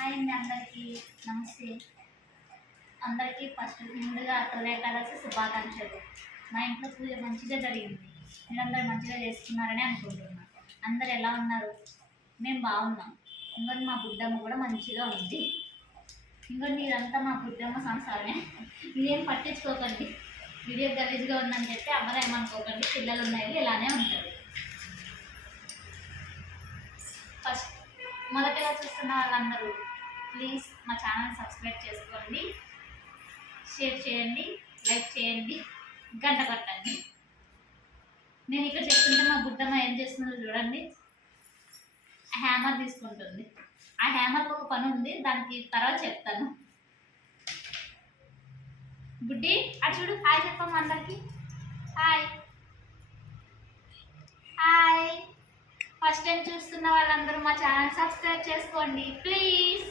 Hi అండి అందరికీ నమస్తే. అందరికీ ఫస్ట్ ముందుగా తొలి ఏకాదశి శుభాకాంక్షలు. మా ఇంట్లో పూజ మంచిగా జరిగింది. మీరందరూ మంచిగా చేసుకున్నారని అనుకుంటున్నాను. అందరు ఎలా ఉన్నారు? మేము బాగున్నాం. ఇంకోటి మా బుడ్డమ్మ కూడా మంచిగా ఉంది. ఇంకోటి ఇదంతా మా బుడ్డమ్మ సంసారమే. ఇదేం పట్టించుకోకండి. వీడియో గలీజ్గా ఉందని చెప్పి అమ్మలు ఏమనుకోకండి. పిల్లలు ఉన్నాయి ఇలానే ఉంటుంది. ఫస్ట్ మొదటగా చూస్తున్న వాళ్ళందరూ ప్లీజ్ మా ఛానల్ సబ్స్క్రైబ్ చేసుకోండి, షేర్ చేయండి, లైక్ చేయండి, గంట కొట్టండి. నేను ఇక్కడ చెప్తుంటే మా బుడ్డమ్మ ఏం చేస్తుందో చూడండి. హ్యామర్ తీసుకుంటుంది. ఆ హ్యామర్కి ఒక పని ఉంది, దానికి తర్వాత చెప్తాను. బుడ్డి అటు చూడు, హాయ్ చెప్పమ్మా అందరికి. Hi hi. ఫస్ట్ టైం చూస్తున్న వాళ్ళందరూ మా ఛానల్ సబ్స్క్రైబ్ చేసుకోండి ప్లీజ్.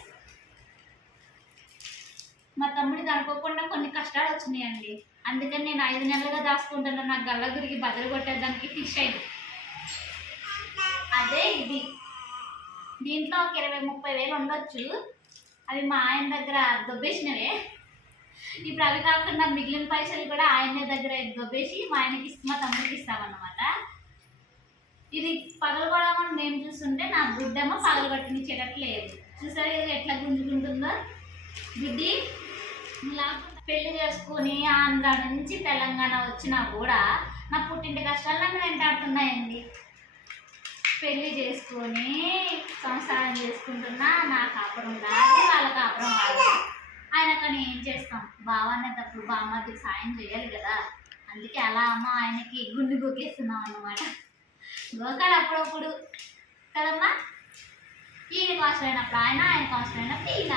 మా తమ్ముడికి అనుకోకుండా కొన్ని కష్టాలు వచ్చినాయండి. అందుకని నేను 5 నెలలుగా దాచుకుంటున్నాను. నాకు గల్లగురికి బదులు కొట్టేదానికి ఫిక్స్ అయింది. అదే ఇది. దీంట్లో ఒక 20-30 వేలు ఉండొచ్చు. అవి మా ఆయన దగ్గర దొబ్బేసినవే. ఇప్పుడు అవి కాకుండా మిగిలిన పైసలు కూడా ఆయన దగ్గర దొబ్బేసి మా ఆయనకి మా తమ్ముడికి ఇస్తామన్నమాట. ఇది పగలగొడమని మేము చూస్తుంటే నా బుడ్డమ్మ పగలగొట్టనిచ్చేటట్లేదు. చూసారు ఎట్లా గుంజుకుంటుందో. బుడ్డి పెళ్లి చేసుకుని ఆంధ్ర నుంచి తెలంగాణ వచ్చినా కూడా నా పుట్టింటి కష్టాలు నన్ను వెంటాడుతున్నాయండి. పెళ్లి చేసుకొని సంసారం చేసుకుంటున్నా నా కాపురం కాదు, వాళ్ళ కాపురం కాదు. ఆయన కానీ ఏం చేస్తాం, బావనేటప్పుడు బామ్మకి సాయం చేయాలి కదా. అందుకే అలా అమ్మ ఆయనకి గుండు గొక్కేస్తున్నాం అన్నమాట. గోకాలు అప్పుడప్పుడు కదమ్మా. ఈయనకు అవసరమైనప్పుడు ఆయనకు అవసరమైనప్పుడు ఈయన.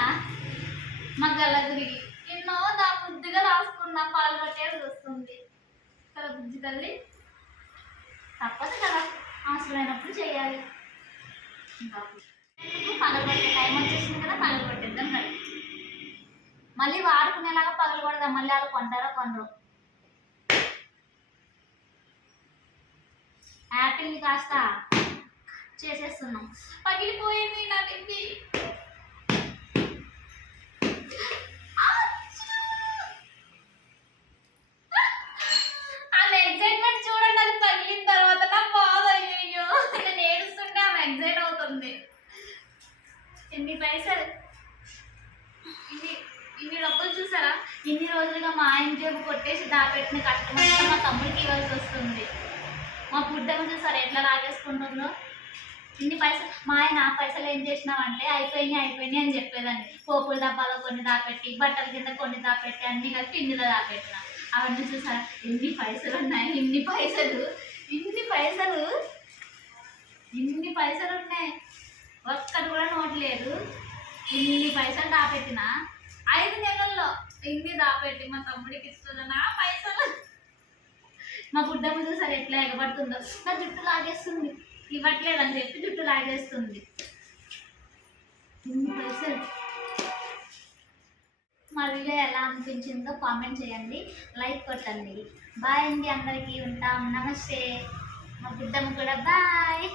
మా గల్లగురికి ఎన్నో నా బుద్ధిగా రాసుకున్న పాలు పట్టేది వస్తుంది కదా బుజ్జి తల్లి. తప్పదు కదా, అవసరమైనప్పుడు చేయాలి. పగలగొట్టే టైం వచ్చేసింది కదా, పగలగొట్టేద్దాం రండి. మళ్ళీ వాడుకునేలాగా పగలగొడదాం. మళ్ళీ వాళ్ళు కొంటారో కొనరు. యాపిల్ని కాస్త చేసేస్తున్నాం. పగిలిపోయింది నా తిండి. ఆమె ఎగ్జైట్మెంట్ చూడండి. అది పగిలిన తర్వాత నా బాధ. అయ్యో నేను ఏడుస్తుంటే ఆమె ఎగ్జైట్ అవుతుంది. ఎన్ని పైసలు, ఇన్ని డబ్బులు చూసారా? ఇన్ని రోజులుగా మా ఆయన జేబు కొట్టేసి దాపెట్టిన కష్టమంతా మా తమ్ముడికి ఇవ్వాల్సి వస్తుంది. మా బుడ్డమ్మ చూసారా ఎట్లా లాగేసుకుంటుందో. ఇన్ని పైసలు మా ఆయన ఆ పైసలు ఏం చేసినావంటే అయిపోయినాయి అని చెప్పేదాన్ని. పోపుల డబ్బాలో కొన్ని దాపెట్టి, బట్టల కింద కొన్ని దాపెట్టి, అన్ని కలిపి ఇందులో దాపెట్టిన. అవన్నీ చూసారా ఎన్ని పైసలు ఉన్నాయి. ఇన్ని పైసలు ఉన్నాయి. ఒక్కటి కూడా నోట్ లేదు. ఇన్ని పైసలు దాపెట్టిన 5 నెలల్లో. ఇన్ని దాపెట్టి మా తమ్ముడికి ఇస్తున్నా పైసలు. మా బుడ్డమ్మ చూసారు ఎట్లా ఎగబడుతుందో. నా జుట్టు లాగేస్తుంది, ఇవ్వట్లేదని చెప్పి జుట్టు లాగేస్తుంది. ఇన్ని పైసలు. మా వీడియో ఎలా అనిపించిందో కామెంట్ చేయండి, లైక్ కొట్టండి. బాయ్ అండి అందరికీ. ఉంటాం. నమస్తే. మా బుడ్డమ్మ కూడా బాయ్.